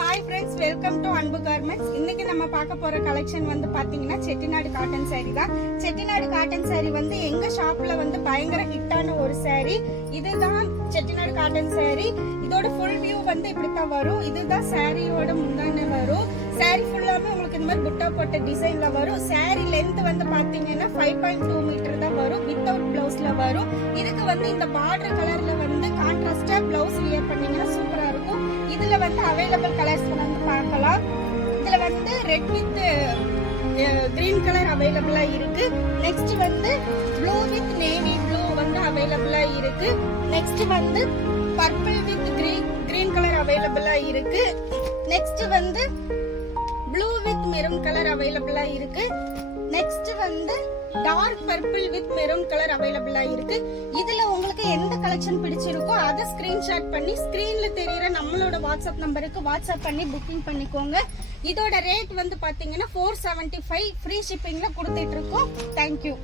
Hi friends, welcome to அன்பு garments. இன்னைக்கு நம்ம பார்க்க போற கலெக்ஷன் வந்து பாத்தீங்கன்னா செட்டிநாடு காட்டன் saree தான். செட்டிநாடு காட்டன் saree வந்து எங்க ஷாப்ல வந்து பயங்கர ஹிட்டான ஒரு saree. இதுதான் செட்டிநாடு காட்டன் saree. இதோட ஃபுல் வியூ வந்து இப்படித்தான் வரும். இதுதான் சாரியோட முந்தான வரும். saree ஃபுல்லாமே உங்களுக்கு இந்த மாதிரி புட்டா போட்ட டிசைன்ல வரும். saree லென்த் வந்து பாத்தீங்கன்னா 5.2 மீட்டர் தான் வரும். வித்தவுட் பிளவுஸ்ல வரும். இதுக்கு வந்து இந்த பார்டர் கலர்ல வந்து கான்ட்ராஸ்டா பிளவுஸ் வியர் பண்ணீங்கன்னா சூப்பரா இருக்கும். இதுல வந்து அவைலபிள் கலர்ஸ் வந்து பார்க்கலாம். இதுல வந்து ரெட் வித் கிரீன் கலர் அவைலபிளா இருக்கு. நெக்ஸ்ட் வந்து ப்ளூ வித் நேவி ப்ளூ வந்து அவைலபிளா இருக்கு. நெக்ஸ்ட் வந்து பர்பிள் வித் கிரீன் கலர் அவைலபிளா இருக்கு. நெக்ஸ்ட் வந்து ப்ளூ வித் மெரூன் கலர் அவைலபிளா இருக்கு. நெக்ஸ்ட் வந்து dark purple with maroon colour அவைலபிளா இருக்கு. இதுல உங்களுக்கு எந்த கலெக்ஷன் பிடிச்சிருக்கோ அதை ஸ்கிரீன்ஷாட் பண்ணி ஸ்கிரீன்ல தெரியற நம்மளோட வாட்ஸ்அப் நம்பருக்கு வாட்ஸ்அப் பண்ணி புக்கிங் பண்ணிக்கோங்க. இதோட ரேட் வந்து பாத்தீங்கன்னா 475 ஃப்ரீ ஷிப்பிங்ல கொடுத்துட்டு இருக்கோம். தேங்க்யூ.